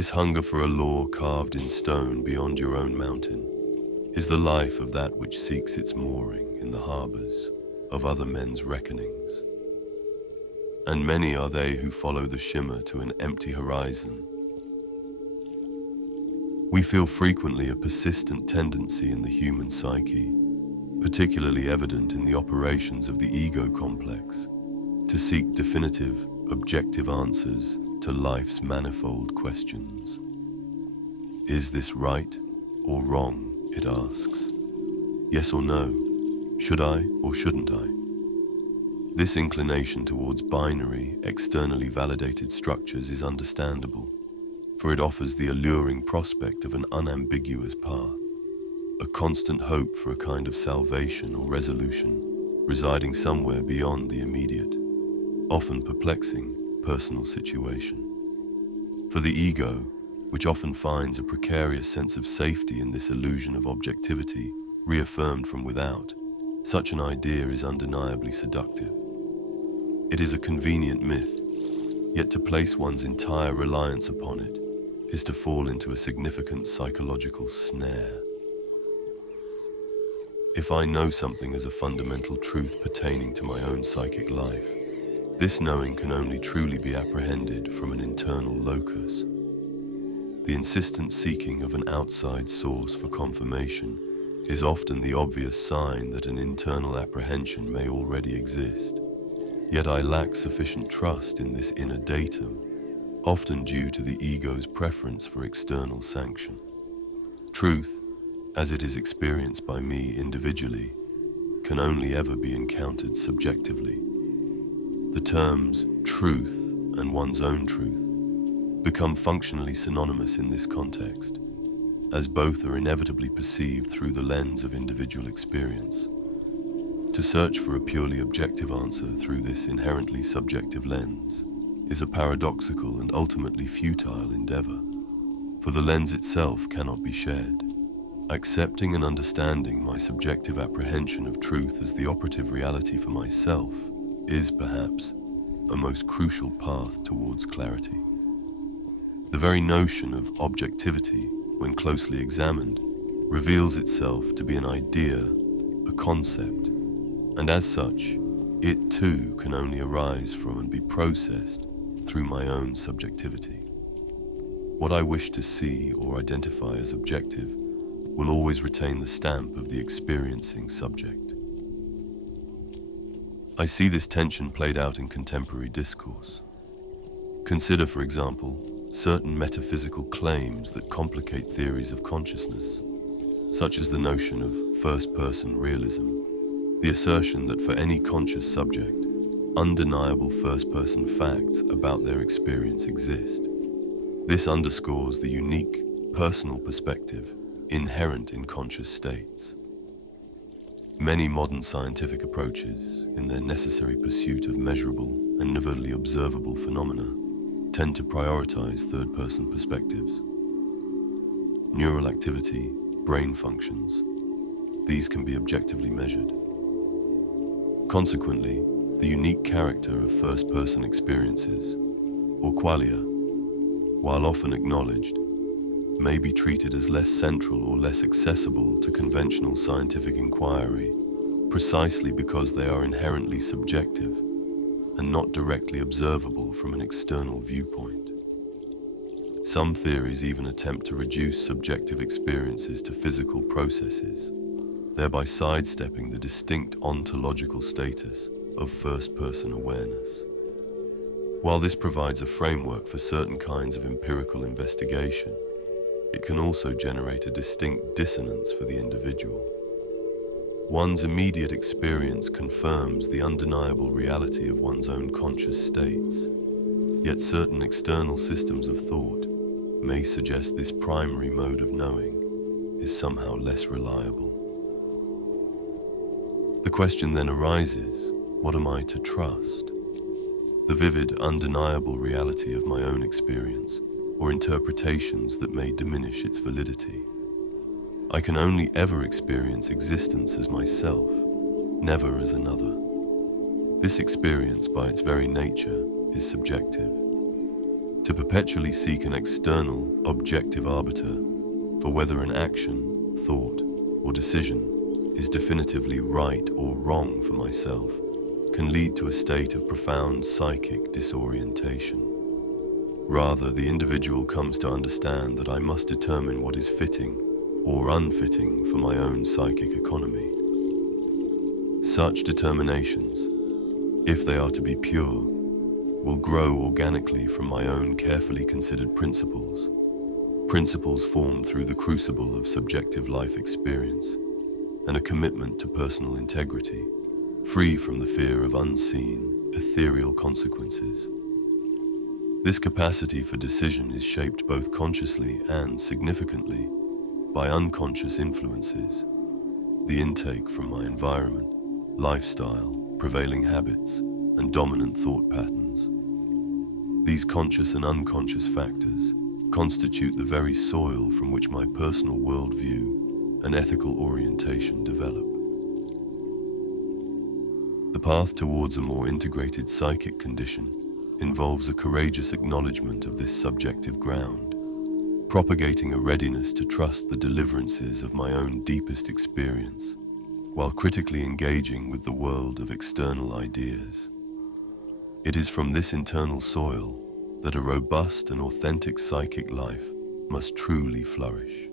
This hunger for a law carved in stone beyond your own mountain is the life of that which seeks its mooring in the harbors of other men's reckonings. And many are they who follow the shimmer to an empty horizon. We feel frequently a persistent tendency in the human psyche, particularly evident in the operations of the ego complex, to seek definitive, objective answers to life's manifold questions. Is this right or wrong, it asks. Yes or no, should I or shouldn't I? This inclination towards binary, externally validated structures is understandable, for it offers the alluring prospect of an unambiguous path, a constant hope for a kind of salvation or resolution residing somewhere beyond the immediate, often perplexing, personal situation. For the ego, which often finds a precarious sense of safety in this illusion of objectivity, reaffirmed from without, such an idea is undeniably seductive. It is a convenient myth, yet to place one's entire reliance upon it is to fall into a significant psychological snare. If I know something as a fundamental truth pertaining to my own psychic life, this knowing can only truly be apprehended from an internal locus. The insistent seeking of an outside source for confirmation is often the obvious sign that an internal apprehension may already exist. Yet I lack sufficient trust in this inner datum, often due to the ego's preference for external sanction. Truth, as it is experienced by me individually, can only ever be encountered subjectively. The terms truth and one's own truth become functionally synonymous in this context, as both are inevitably perceived through the lens of individual experience. To search for a purely objective answer through this inherently subjective lens is a paradoxical and ultimately futile endeavor, for the lens itself cannot be shared. Accepting and understanding my subjective apprehension of truth as the operative reality for myself is, perhaps, a most crucial path towards clarity. The very notion of objectivity, when closely examined, reveals itself to be an idea, a concept, and as such, it too can only arise from and be processed through my own subjectivity. What I wish to see or identify as objective will always retain the stamp of the experiencing subject. I see this tension played out in contemporary discourse. Consider, for example, certain metaphysical claims that complicate theories of consciousness, such as the notion of first-person realism, the assertion that for any conscious subject, undeniable first-person facts about their experience exist. This underscores the unique, personal perspective inherent in conscious states. Many modern scientific approaches, in their necessary pursuit of measurable and vividly observable phenomena, tend to prioritize third-person perspectives. Neural activity, brain functions, these can be objectively measured. Consequently, the unique character of first-person experiences, or qualia, while often acknowledged, may be treated as less central or less accessible to conventional scientific inquiry, precisely because they are inherently subjective and not directly observable from an external viewpoint. Some theories even attempt to reduce subjective experiences to physical processes, thereby sidestepping the distinct ontological status of first-person awareness. While this provides a framework for certain kinds of empirical investigation, it can also generate a distinct dissonance for the individual. One's immediate experience confirms the undeniable reality of one's own conscious states, yet certain external systems of thought may suggest this primary mode of knowing is somehow less reliable. The question then arises, what am I to trust? The vivid, undeniable reality of my own experience, or interpretations that may diminish its validity? I can only ever experience existence as myself, never as another. This experience, by its very nature, is subjective. To perpetually seek an external, objective arbiter for whether an action, thought, or decision is definitively right or wrong for myself can lead to a state of profound psychic disorientation. Rather, the individual comes to understand that I must determine what is fitting or unfitting for my own psychic economy. Such determinations, if they are to be pure, will grow organically from my own carefully considered principles formed through the crucible of subjective life experience, and a commitment to personal integrity, free from the fear of unseen, ethereal consequences. This capacity for decision is shaped both consciously and significantly by unconscious influences, the intake from my environment, lifestyle, prevailing habits, and dominant thought patterns. These conscious and unconscious factors constitute the very soil from which my personal worldview and ethical orientation develop. The path towards a more integrated psychic condition involves a courageous acknowledgement of this subjective ground, propagating a readiness to trust the deliverances of my own deepest experience, while critically engaging with the world of external ideas. It is from this internal soil that a robust and authentic psychic life must truly flourish.